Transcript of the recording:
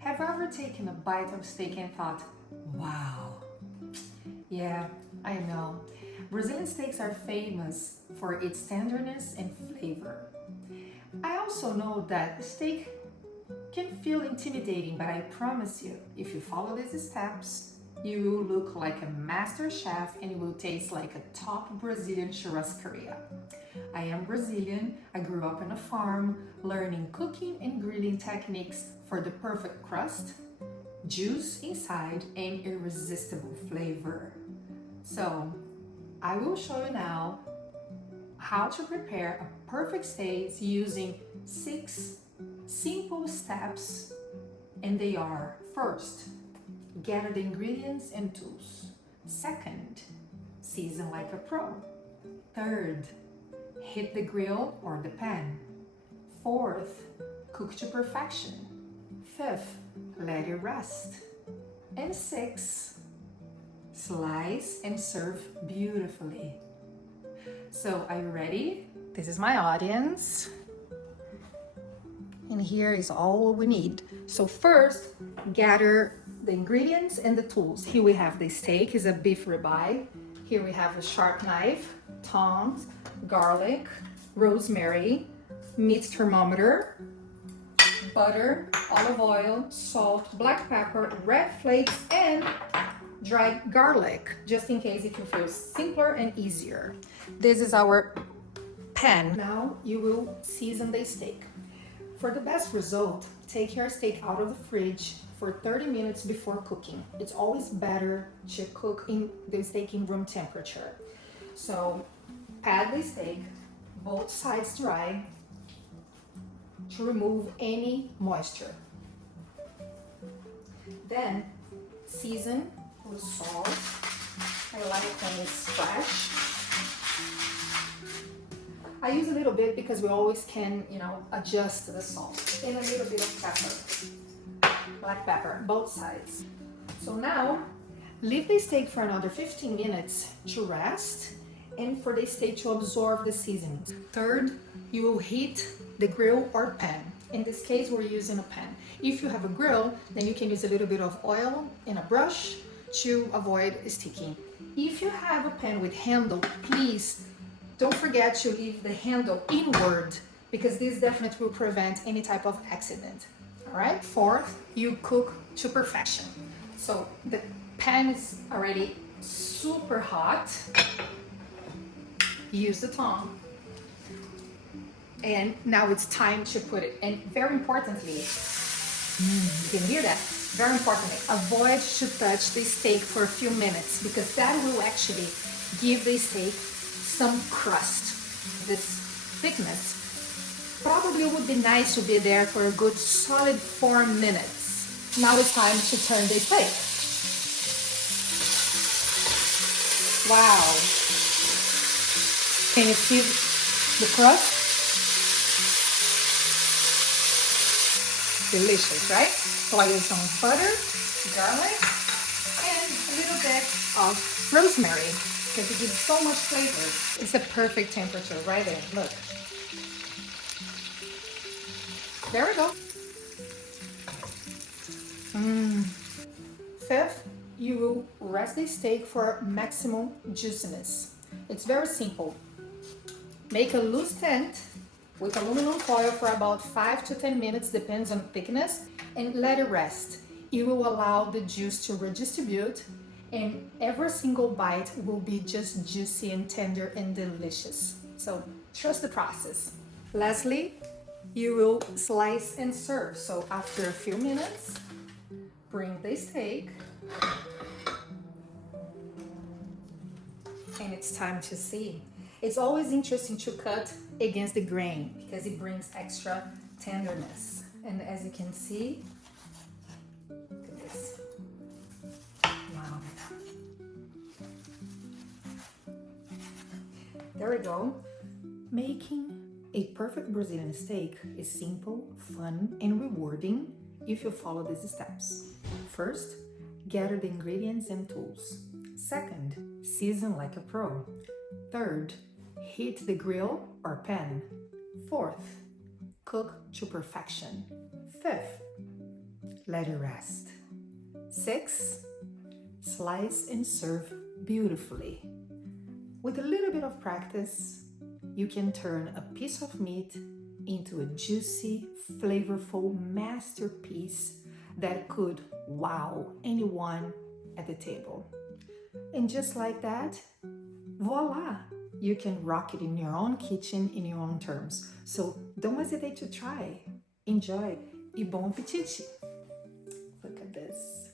Have you ever taken a bite of steak and thought, wow? Yeah, I know. Brazilian steaks are famous for its tenderness and flavor. I also know that steak can feel intimidating, but I promise you, if you follow these steps, you will look like a master chef and you will taste like a top Brazilian churrascaria. I am Brazilian. I grew up on a farm, learning cooking and grilling techniques for the perfect crust, juice inside, and irresistible flavor. So, I will show you now how to prepare a perfect steak using 6 simple steps, and they are: first, gather the ingredients and tools; second, season like a pro; third, heat the grill or the pan; fourth, cook to perfection; fifth, let it rest; and sixth, slice and serve beautifully. So, are you ready? This is my audience. And here is all we need. So first, gather the ingredients and the tools. Here we have the steak, is a beef ribeye. Here we have a sharp knife, tongs, garlic, rosemary, meat thermometer, butter, olive oil, salt, black pepper, red flakes, and dried garlic, just in case if you feel simpler and easier. This is our pan. Now you will season the steak. For the best result, take your steak out of the fridge for 30 minutes before cooking. It's always better to cook the steak in room temperature. So pat the steak, both sides dry, to remove any moisture. Then season with salt. I like when it's fresh. I use a little bit because we always can, adjust the salt. And a little bit of pepper, black pepper, both sides. So now, leave the steak for another 15 minutes to rest and for the steak to absorb the seasonings. Third, you will heat the grill or pan. In this case, we're using a pan. If you have a grill, then you can use a little bit of oil and a brush to avoid sticking. If you have a pan with handle, please don't forget to leave the handle inward because this definitely will prevent any type of accident. All right. Fourth, you cook to perfection. So the pan is already super hot. Use the tongue. And now it's time to put it. And very importantly, you can hear that? Very importantly, avoid to touch the steak for a few minutes because that will actually give the steak some crust, this thickness. Probably would be nice to be there for a good solid 4 minutes. Now it's time to turn the steak. Wow. Can you see the crust? Delicious, right? So I use some butter, garlic, and a little bit of rosemary because it gives so much flavor. It's a perfect temperature right there. Look. There we go. Fifth, you will rest the steak for maximum juiciness. It's very simple. Make a loose tent with aluminum foil for about 5 to 10 minutes, depends on thickness, and let it rest. It will allow the juice to redistribute and every single bite will be just juicy and tender and delicious. So trust the process. Lastly, you will slice and serve. So after a few minutes, bring the steak and it's time to see. It's always interesting to cut against the grain because it brings extra tenderness. And as you can see, look at this. Wow. There we go. Making a perfect Brazilian steak is simple, fun, and rewarding if you follow these steps. First, gather the ingredients and tools. Second, season like a pro. Third, heat the grill or pan. Fourth, cook to perfection. Fifth, let it rest. 6. Slice and serve beautifully. With a little bit of practice, you can turn a piece of meat into a juicy, flavorful masterpiece that could wow anyone at the table. And just like that, voila! You can rock it in your own kitchen in your own terms. So don't hesitate to try. Enjoy e bom apetite! Look at this.